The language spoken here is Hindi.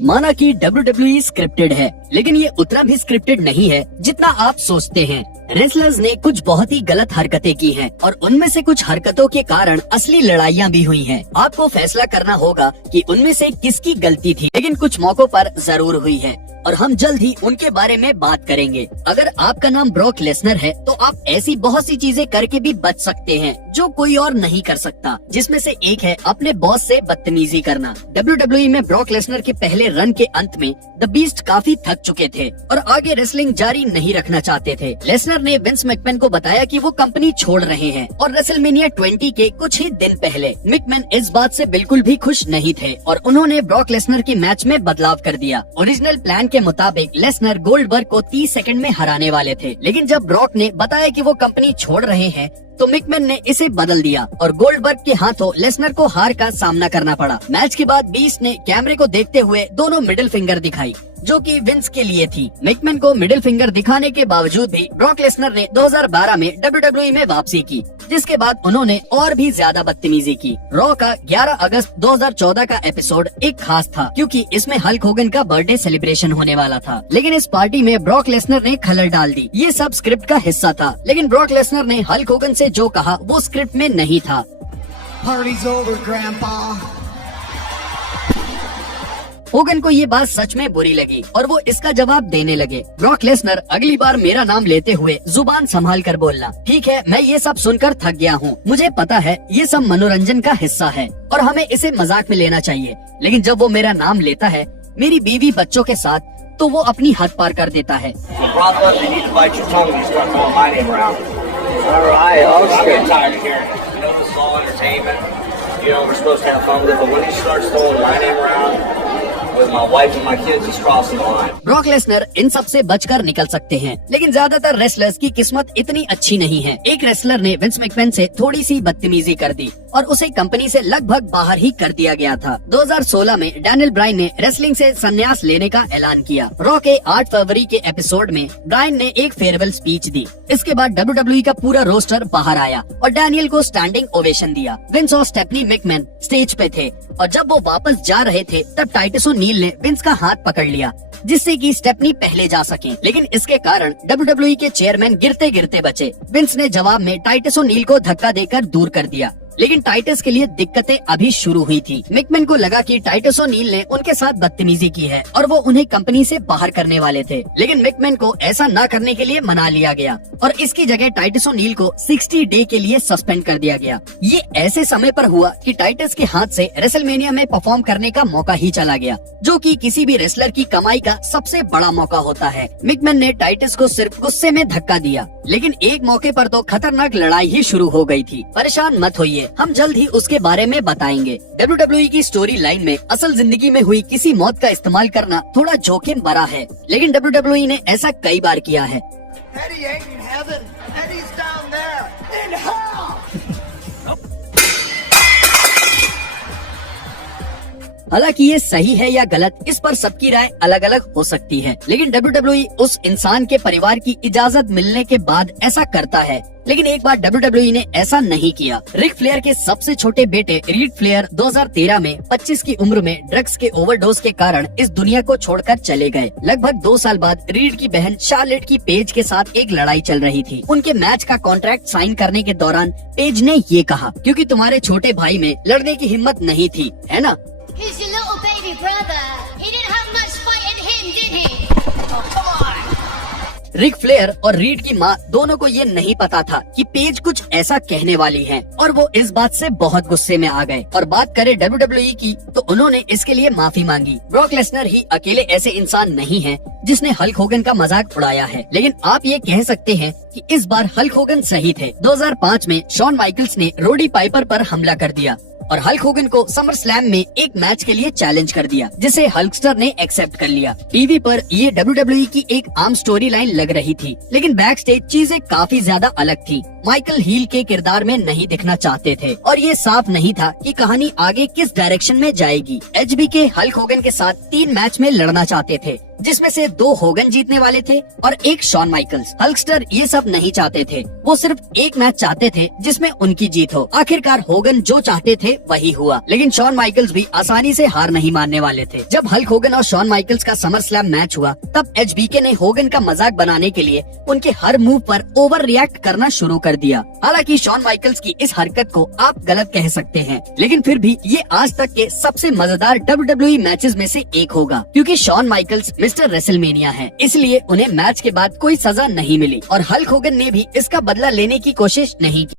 माना कि WWE स्क्रिप्टेड है, लेकिन ये उतना भी स्क्रिप्टेड नहीं है जितना आप सोचते हैं। रेसलर्स ने कुछ बहुत ही गलत हरकतें की हैं और उनमें से कुछ हरकतों के कारण असली लड़ाइयाँ भी हुई हैं। आपको फैसला करना होगा कि उनमें से किसकी गलती थी, लेकिन कुछ मौकों पर जरूर हुई है और हम जल्द ही उनके बारे में बात करेंगे। अगर आपका नाम ब्रॉक लेसनर है तो आप ऐसी बहुत सी चीजें करके भी बच सकते हैं जो कोई और नहीं कर सकता, जिसमें से एक है अपने बॉस से बदतमीजी करना। WWE में ब्रॉक लेसनर के पहले रन के अंत में द बीस्ट काफी थक चुके थे और आगे रेसलिंग जारी नहीं रखना चाहते थे। लेसनर ने विंस मैकमैन को बताया कि वो कंपनी छोड़ रहे हैं और रेसलमेनिया 20 के कुछ ही दिन पहले मैकमैन इस बात से बिल्कुल भी खुश नहीं थे और उन्होंने ब्रॉक लेसनर की मैच में बदलाव कर दिया। ओरिजिनल प्लान के मुताबिक लेसनर गोल्डबर्ग को 30 सेकंड में हराने वाले थे, लेकिन जब ब्रॉक ने बताया कि वो कंपनी छोड़ रहे हैं तो मैकमैन ने इसे बदल दिया और गोल्डबर्ग के हाथों लेसनर को हार का सामना करना पड़ा। मैच के बाद बीस्ट ने कैमरे को देखते हुए दोनों मिडिल फिंगर दिखाई, जो कि विंस के लिए थी। मैकमैन को मिडिल फिंगर दिखाने के बावजूद भी ब्रॉक लेसनर ने 2012 में WWE में वापसी की, जिसके बाद उन्होंने और भी ज्यादा बदतमीजी की। रॉ का 11 अगस्त 2014 का एपिसोड एक खास था क्योंकि इसमें हल्क होगन का बर्थडे सेलिब्रेशन होने वाला था, लेकिन इस पार्टी में ब्रॉक लेसनर ने खलल डाल दी। ये सब स्क्रिप्ट का हिस्सा था, लेकिन ब्रॉक लेसनर ने हल्क होगन से जो कहा वो स्क्रिप्ट में नहीं था। Party's over, Grandpa. होगन को ये बात सच में बुरी लगी और वो इसका जवाब देने लगे। ब्रॉक लेसनर, अगली बार मेरा नाम लेते हुए जुबान संभाल कर बोलना। ठीक है, मैं ये सब सुनकर थक गया हूँ। मुझे पता है ये सब मनोरंजन का हिस्सा है और हमें इसे मजाक में लेना चाहिए, लेकिन जब वो मेरा नाम लेता है मेरी बीवी बच्चों के साथ, तो वो अपनी हद पार कर देता है। ब्रॉक लेसनर इन सब से बचकर निकल सकते हैं, लेकिन ज्यादातर रेसलर्स की किस्मत इतनी अच्छी नहीं है। एक रेसलर ने विंस मैकमैन से थोड़ी सी बदतमीजी कर दी और उसे कंपनी से लगभग बाहर ही कर दिया गया था। 2016 में डैनियल ब्रायन ने रेसलिंग से संन्यास लेने का ऐलान किया। रॉ के 8 फरवरी के एपिसोड में ब्रायन ने एक फेयरवेल स्पीच दी। इसके बाद WWE का पूरा रोस्टर बाहर आया और डैनियल को स्टैंडिंग ओवेशन दिया। विंस और स्टेफनी मैकमैन स्टेज पे थे और जब वो वापस जा रहे थे तब टाइटस ओनील ने विंस का हाथ पकड़ लिया, जिससे कि स्टेफनी पहले जा सके, लेकिन इसके कारण WWE के चेयरमैन गिरते गिरते बचे। विंस ने जवाब में टाइटस ओनील को धक्का देकर दूर कर दिया, लेकिन टाइटस के लिए दिक्कतें अभी शुरू हुई थी। मैकमैन को लगा कि टाइटस ओनील ने उनके साथ बदतमीजी की है और वो उन्हें कंपनी से बाहर करने वाले थे, लेकिन मैकमैन को ऐसा न करने के लिए मना लिया गया और इसकी जगह टाइटस ओनील को 60 डे के लिए सस्पेंड कर दिया गया। ये ऐसे समय पर हुआ कि टाइटस के हाथ से रेसलमेनिया में परफॉर्म करने का मौका ही चला गया, जो कि किसी भी रेसलर की कमाई का सबसे बड़ा मौका होता है। मैकमैन ने टाइटस को सिर्फ गुस्से में धक्का दिया, लेकिन एक मौके पर तो खतरनाक लड़ाई ही शुरू हो गई थी। परेशान मत होइए, हम जल्द ही उसके बारे में बताएंगे। WWE की स्टोरी लाइन में असल जिंदगी में हुई किसी मौत का इस्तेमाल करना थोड़ा जोखिम भरा है, लेकिन WWE ने ऐसा कई बार किया है। Eddie ain't in heaven. Eddie's down there in hell. हालांकि ये सही है या गलत, इस पर सबकी राय अलग अलग हो सकती है, लेकिन WWE उस इंसान के परिवार की इजाजत मिलने के बाद ऐसा करता है। लेकिन एक बार WWE ने ऐसा नहीं किया। रिक फ्लेयर के सबसे छोटे बेटे रीड फ्लेयर 2013 में 25 की उम्र में ड्रग्स के ओवरडोज के कारण इस दुनिया को छोड़कर चले गए। लगभग 2 साल बाद रीड की बहन शार्लेट की पेज के साथ एक लड़ाई चल रही थी। उनके मैच का कॉन्ट्रैक्ट साइन करने के दौरान पेज ने ये कहा, क्योंकि तुम्हारे छोटे भाई में लड़ने की हिम्मत नहीं थी, है ना? He's your little baby brother. He didn't have much fight in him, did he? Oh, come on. Ric Flair और रीड की माँ दोनों को ये नहीं पता था कि पेज कुछ ऐसा कहने वाली है और वो इस बात से बहुत गुस्से में आ गए। और बात करें WWE की तो उन्होंने इसके लिए माफी मांगी। ब्रॉक लेसनर ही अकेले ऐसे इंसान नहीं है जिसने हल्क होगन का मजाक उड़ाया है, लेकिन आप ये कह सकते हैं कि इस बार हल्क होगन सही थे। 2005 में शॉन माइकल्स ने रोडी पाइपर पर हमला कर दिया और हल्क होगन को समर स्लैम में एक मैच के लिए चैलेंज कर दिया, जिसे हल्कस्टर ने एक्सेप्ट कर लिया। टीवी पर ये WWE की एक आम स्टोरी लाइन लग रही थी, लेकिन बैक स्टेज चीजें काफी ज्यादा अलग थी। माइकल हील के किरदार में नहीं दिखना चाहते थे और ये साफ नहीं था कि कहानी आगे किस डायरेक्शन में जाएगी। HBK हल्क होगन के साथ 3 मैच में लड़ना चाहते थे, जिसमें से 2 होगन जीतने वाले थे और 1 शॉन माइकल्स। हल्कस्टर ये सब नहीं चाहते थे, वो सिर्फ 1 मैच चाहते थे जिसमें उनकी जीत हो। आखिरकार होगन जो चाहते थे वही हुआ, लेकिन शॉन माइकल्स भी आसानी से हार नहीं मानने वाले थे। जब हल्क होगन और शॉन माइकल्स का समर स्लैम मैच हुआ, तब HBK ने होगन का मजाक बनाने के लिए उनके हर मूव पर ओवर रिएक्ट करना शुरू कर दिया। हालांकि शॉन माइकल्स की इस हरकत को आप गलत कह सकते हैं, लेकिन फिर भी ये आज तक के सबसे मजेदार WWE मैचेस में से एक होगा, क्योंकि शॉन माइकल्स मिस्टर रेसलमेनिया है, इसलिए उन्हें मैच के बाद कोई सजा नहीं मिली और हल्क होगन ने भी इसका बदला लेने की कोशिश नहीं की।